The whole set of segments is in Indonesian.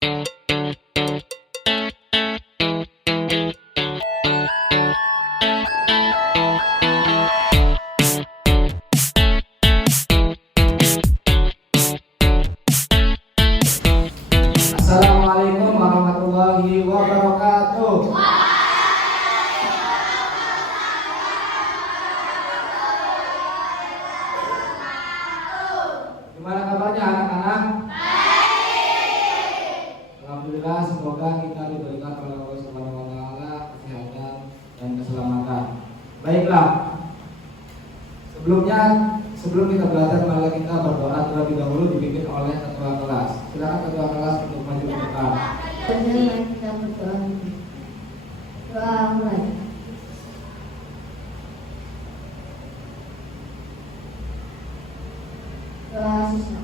Assalamualaikum warahmatullahi wabarakatuh. Gimana kabarnya anak-anak? Alhamdulillah, semoga kita diberikan oleh Allah Subhanahu wa taala kesehatan dan keselamatan. Baiklah. Sebelum kita belajar, mari kita berdoa terlebih dahulu dipimpin oleh ketua kelas. Silakan ketua kelas untuk maju ke depan. Mari kita berdoa. Doa mulai. Doa siswa.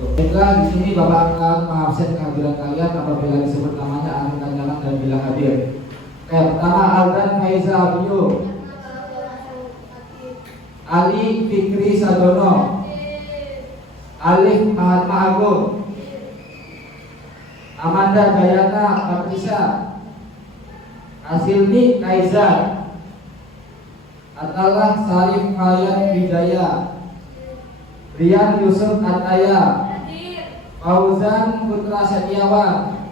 Baiklah, di sini Bapak akan mengabsen kehadiran kalian apabila disebut namanya angkat tangan dan bilang hadir. Pertama, Aldan Faiza Abiyu, Ali Fikri Sadono, Alif Mahatma Agung, Amanda Dayana Patricia, Asilni Kaizar, Atalah Sarif Hayat Bidaya, Rian Yusuf Ataya, Fauzan Putra Setiawan,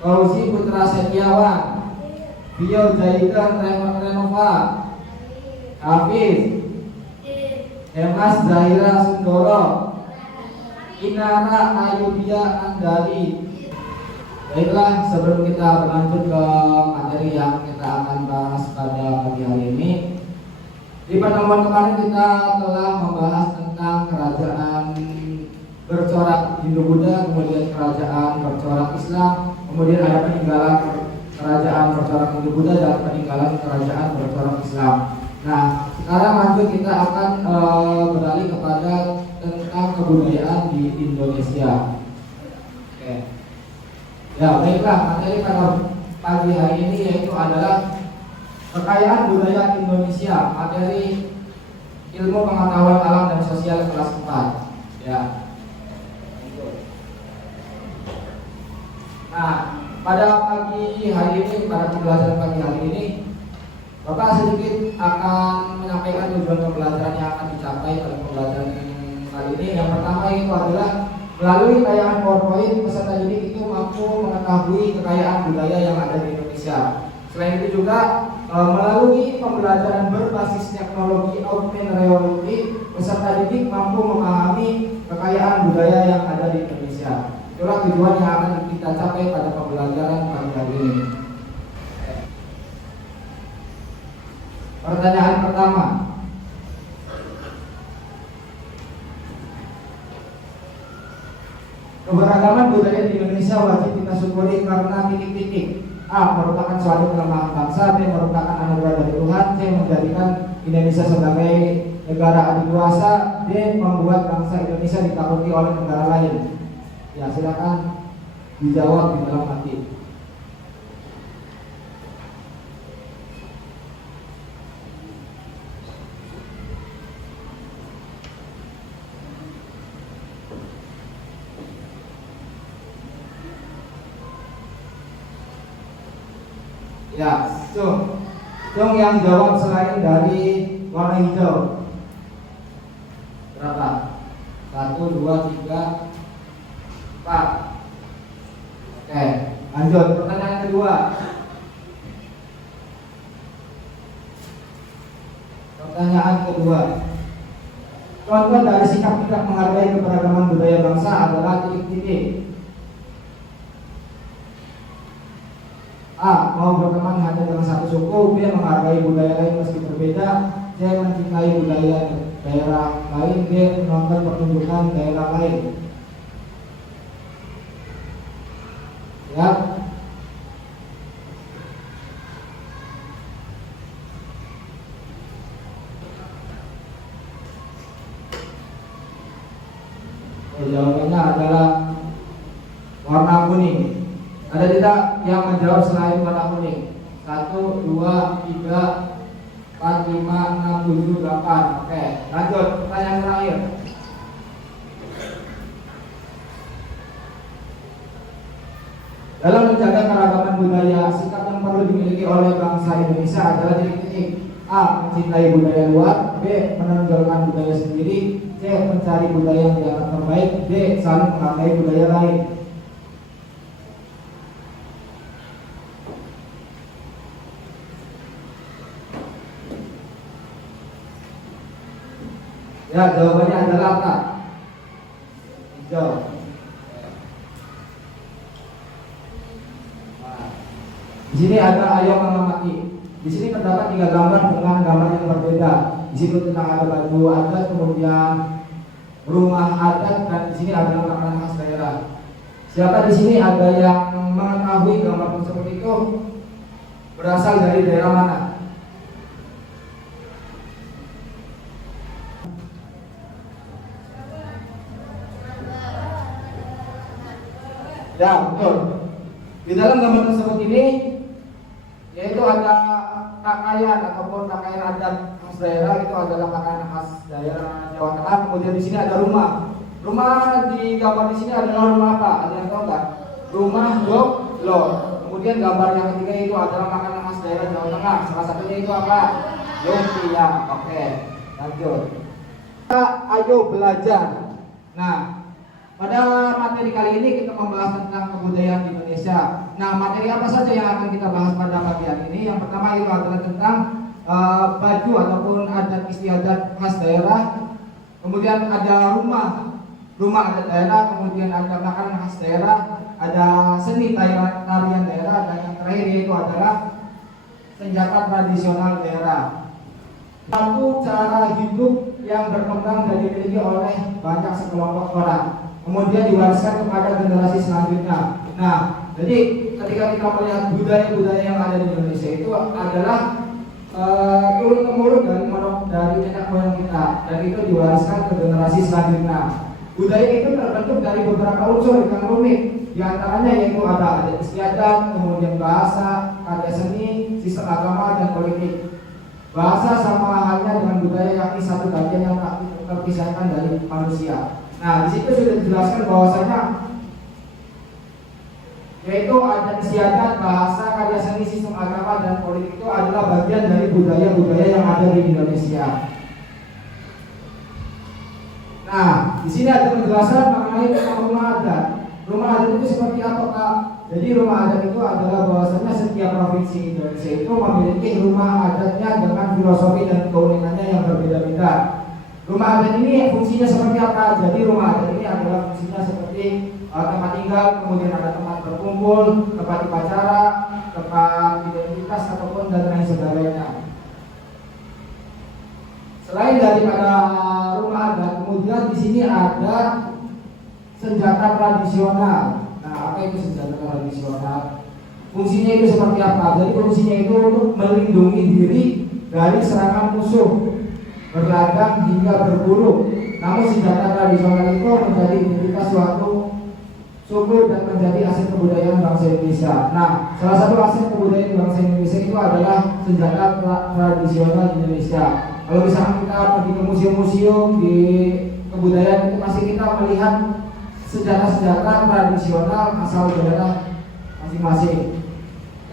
Fauzi Putra Setiawan, Bio Zaidan Renova, Hafiz, Emas Zahira Sundoro, Inara Ayubia Andali. Baiklah, sebelum kita berlanjut ke materi yang kita akan bahas pada pagi hari ini, di pertemuan kemarin kita telah membahas tentang kerajaan bercorak Hindu-Buddha, kemudian kerajaan bercorak Islam, kemudian ada peninggalan kerajaan bercorak Hindu-Buddha dan peninggalan kerajaan bercorak Islam. Nah, sekarang lanjut kita akan beralih kepada tentang kebudayaan di Indonesia. Oke. Ya, baiklah, materi pada pagi hari ini yaitu adalah kekayaan budaya Indonesia, materi ilmu pengetahuan alam dan sosial kelas 4. Ya. Nah, pada pagi hari ini, pada pembelajaran pagi hari ini, Bapak sedikit akan menyampaikan tujuan pembelajaran yang akan dicapai pada pembelajaran kali ini. Yang pertama itu adalah melalui tayangan PowerPoint, peserta didik itu mampu mengetahui kekayaan budaya yang ada di Indonesia. Selain itu juga melalui pembelajaran berbasis teknologi augmented reality, peserta didik mampu memahami kekayaan budaya yang ada di Indonesia. Itulah tujuan yang akan kita capai pada pembelajaran pagi hari ini. Pertanyaan pertama, keberagaman budaya di Indonesia wajib kita syukuri karena titik-titik. A. Merupakan suatu kelemahan bangsa. B. Merupakan anugerah dari Tuhan. C. Menjadikan Indonesia sebagai negara adikuasa. D. Membuat bangsa Indonesia ditakuti oleh negara lain. Ya, silakan dijawab di dalam hati. Ya, Cung yang jawab selain dari warna hijau. Berapa? 1, 2, 3, 4. Oke, lanjut. Pertanyaan kedua. Contoh dari sikap tidak menghargai keberagaman budaya bangsa adalah titik-titik. A. Mau berteman hanya dengan satu suku. B. Menghargai budaya lain meski berbeda. C. Mencintai budaya daerah lain. D. Menonton pertunjukan daerah lain. Ya. Jawabannya adalah warna kuning. Ada tidak yang menjawab selain warna kuning? 1, 2, 3, 4, 5, 6, 7, 8. Oke, lanjut. Pertanyaan terakhir. Dalam menjaga keragaman budaya, sikap yang perlu dimiliki oleh bangsa Indonesia adalah titik-titik: A. Mencintai budaya luar, B. Menonjolkan budaya sendiri, C. Mencari budaya yang dianggap terbaik, D. Saling menghargai budaya lain. Ya, jawabannya adalah apa? Hijau. Di sini ada ayo mengamati. Di sini terdapat 3 gambar dengan gambar yang berbeda. Di situ tentang ada baju adat, kemudian rumah adat, dan di sini ada makanan khas daerah. Siapa di sini ada yang mengetahui gambar tersebut itu berasal dari daerah mana? Ya, betul. Di dalam gambar tersebut ini yaitu ada pakaian ataupun pakaian adat khas daerah, itu adalah pakaian khas daerah Jawa Tengah. Kemudian di sini ada rumah. Rumah di gambar di sini adalah rumah apa? Ada yang tahu nggak? Rumah Joglo. Kemudian gambar yang ketiga itu adalah makanan khas daerah Jawa Tengah. Salah satunya itu apa? Lumpia. Oke, lanjut. Kita ayo belajar. Nah, pada materi kali ini kita membahas tentang kebudayaan di Indonesia. Nah, materi apa saja yang akan kita bahas pada pagi hari ini? Yang pertama itu adalah tentang baju ataupun adat istiadat khas daerah. Kemudian ada rumah adat daerah. Kemudian ada makanan khas daerah. Ada seni tarian daerah. Dan yang terakhir yaitu adalah senjata tradisional daerah. Satu cara hidup yang berkembang dan dimiliki oleh banyak sekelompok orang, kemudian diwariskan kepada generasi selanjutnya. Nah, jadi ketika kita melihat budaya-budaya yang ada di Indonesia itu adalah turun temurun dari nenek moyang kita, dan itu diwariskan ke generasi selanjutnya. Budaya itu terbentuk dari beberapa unsur yang rumit, di antaranya yaitu ada adat istiadat, kemudian bahasa, karya seni, sistem agama, dan politik. Bahasa sama halnya dengan budaya, yakni satu bagian yang tak terpisahkan dari manusia. Nah, di situ sudah dijelaskan bahwasanya yaitu adat istiadat, bahasa, karya seni, sistem agama, dan politik itu adalah bagian dari budaya-budaya yang ada di Indonesia. Nah, di sini ada penjelasan mengenai rumah adat. Rumah adat itu seperti apa, Kak? Jadi rumah adat itu adalah bahwasanya setiap provinsi Indonesia itu memiliki rumah adatnya dengan filosofi dan keunikannya yang berbeda-beda. Rumah adat ini fungsinya seperti apa? Jadi rumah adat ini adalah fungsinya seperti tempat tinggal, kemudian ada tempat berkumpul, tempat upacara, tempat identitas ataupun dan lain sebagainya. Selain daripada rumah adat, kemudian di sini ada senjata tradisional. Nah, apa itu senjata tradisional? Fungsinya itu seperti apa? Jadi fungsinya itu untuk melindungi diri dari serangan musuh, berladang hingga berburu. Namun senjata tradisional itu menjadi identitas suatu suku dan menjadi aset kebudayaan bangsa Indonesia. Nah, salah satu aset kebudayaan bangsa Indonesia itu adalah senjata tradisional di Indonesia. Kalau misalnya kita pergi ke museum-museum di kebudayaan itu pasti kita melihat senjata-senjata tradisional asal daerah masing-masing.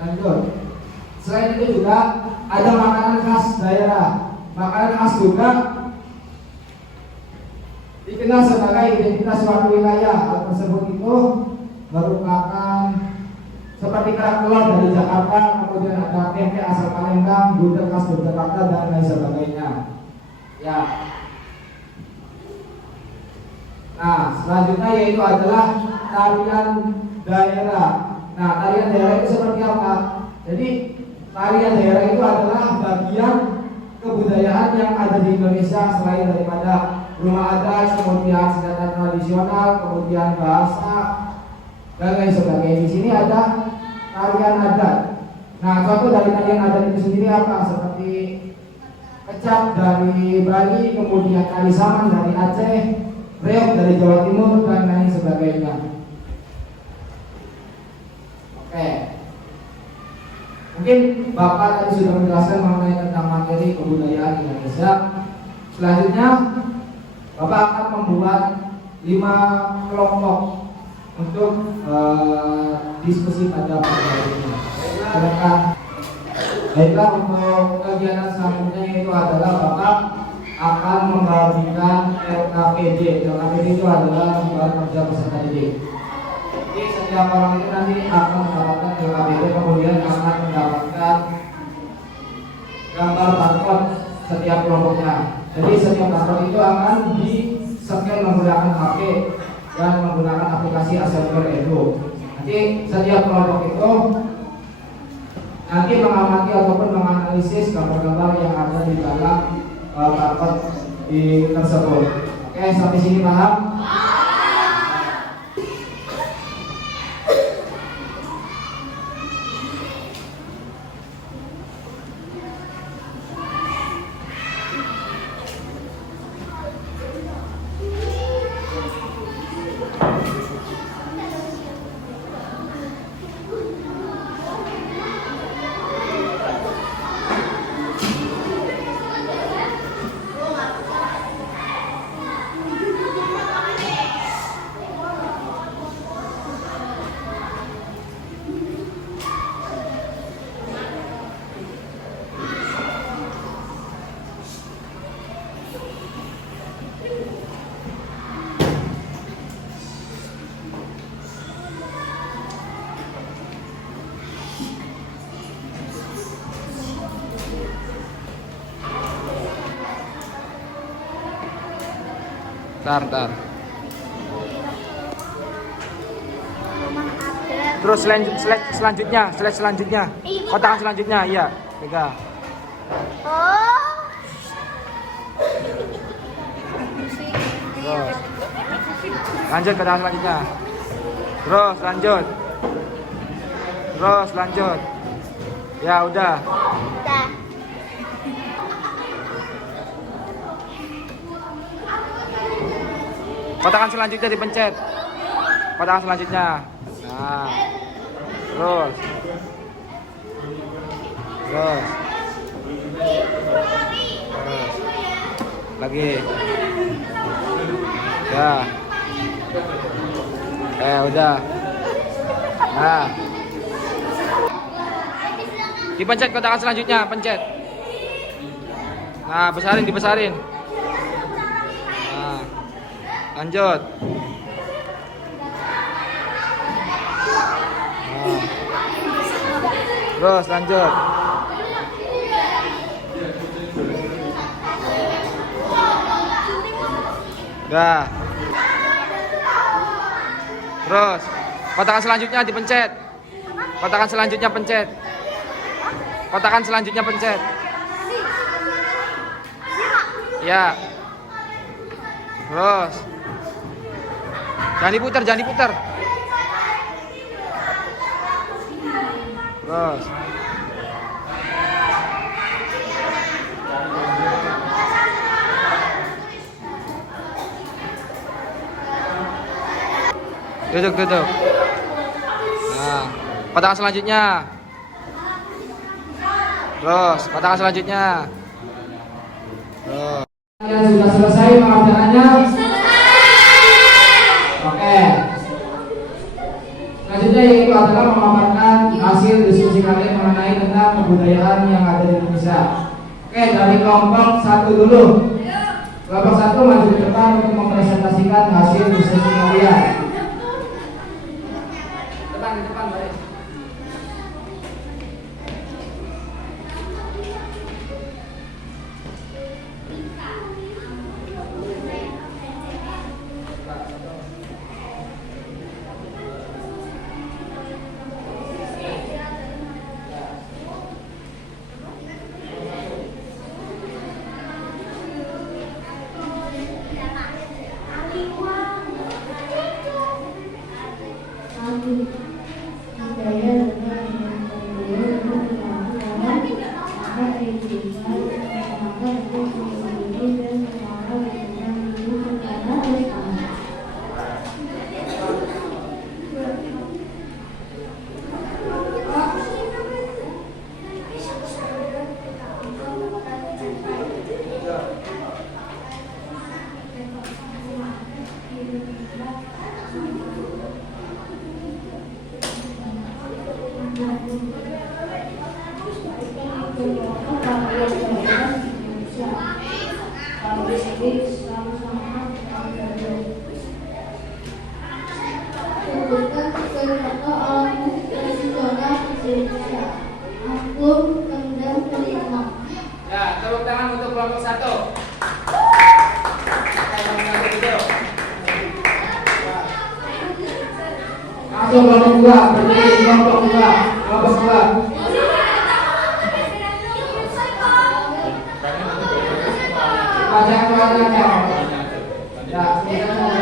Lanjut. Selain itu juga ada makanan khas daerah. Makanan khas juga dikenal sebagai identitas suatu wilayah. Hal tersebut itu merupakan seperti kerak telur dari Jakarta, kemudian ada tempe asal Palembang, gudeg khas Yogyakarta, dan lain sebagainya. Ya. Nah, selanjutnya yaitu adalah tarian daerah. Nah, tarian daerah itu seperti apa? Jadi tarian daerah itu adalah bagian kebudayaan yang ada di Indonesia selain daripada rumah adat, kemudian senjata tradisional, kemudian bahasa, dan lain sebagainya. Di sini ada tarian adat. Nah, contoh dari tarian adat itu sendiri apa? Seperti kecap dari Bali, kemudian tari saman dari Aceh, reog dari Jawa Timur, dan lain sebagainya. Oke. Mungkin Bapak tadi sudah menjelaskan mengenai tentang materi kebudayaan Indonesia. Selanjutnya Bapak akan membuat 5 kelompok untuk diskusi pada pagi hari ini. Silakan. Baiklah, untuk kegiatan selanjutnya itu adalah Bapak akan membagikan LKPD. LKPD itu adalah lembaga kerja peserta didik. Jadi setiap orang itu nanti akan mendapatkan LKPD, kemudian akan mendapatkan gambar barcode setiap kelompoknya. Jadi setiap barcode itu akan di-scan menggunakan HP dan menggunakan aplikasi Accelerator Edu. Nanti setiap kelompok itu nanti mengamati ataupun menganalisis gambar-gambar yang ada di dalam barcode tersebut. Oke, sampai sini paham? Bentar. Terus selanjutnya. Kotakan selanjutnya, iya. Pegang. Terus. Lanjut kotakan selanjutnya. Terus lanjut. Ya, udah. Kotakan selanjutnya dipencet. Kotakan selanjutnya. Nah. Terus. Lagi. Ya. Udah. Nah. Dipencet kotakan selanjutnya, pencet. Nah, dibesarin. Nah. Lanjut. Nah. Terus lanjut. Dah. Terus kotakan selanjutnya dipencet. Kotakan selanjutnya pencet. Ya. Terus. Jangan diputar. Terus. Duduk. Nah, kotakan selanjutnya. Terus, kotakan selanjutnya. Terus. Kalian sudah selesai pengerjaannya? Oke. Selanjutnya yaitu adalah memaparkan hasil diskusi kalian mengenai tentang kebudayaan yang ada di Indonesia. Oke, dari kelompok 1 dulu. Kelompok 1 maju ke depan untuk mempresentasikan hasil diskusi kalian. Depan, baris. foto oleh Sindoro Indonesia. Aku kemudian terima. Ya, tepuk tangan untuk kelompok 1. Masuk kelompok 2, berdiri kelompok 2, kelompok 2. Jangan keluar aja. Ya, kita mau.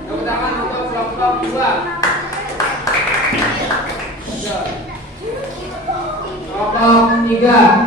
Tepuk tangan untuk kelompok 2. Kelompok 3.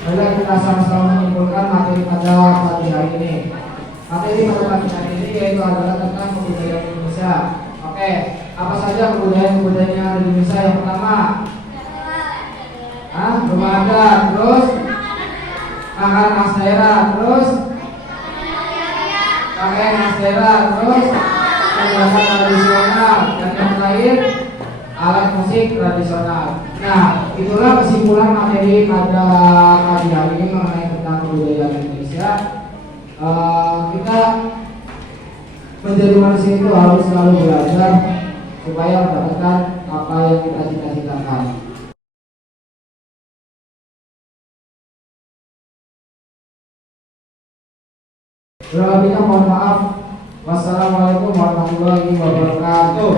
Baiklah, kita sama-sama menyimpulkan materi pada pagi hari ini. Materi pada pagi hari ini yaitu adalah tentang kebudayaan Indonesia. Oke, apa saja kebudayaan-kebudayaan yang ada di Indonesia? Yang pertama, rumah adat, terus makanan khas daerah, terus pakaian khas daerah, terus perhiasan tradisional, dan yang terakhir alat musik tradisional. Nah, itulah kesimpulan materi pada pagi hari ini mengenai tentang kebudayaan Indonesia. Kita menjadi manusia itu harus selalu belajar supaya mendapatkan apa yang kita cita-citakan. Kurang lebihnya mohon maaf. Wassalamualaikum warahmatullahi wabarakatuh.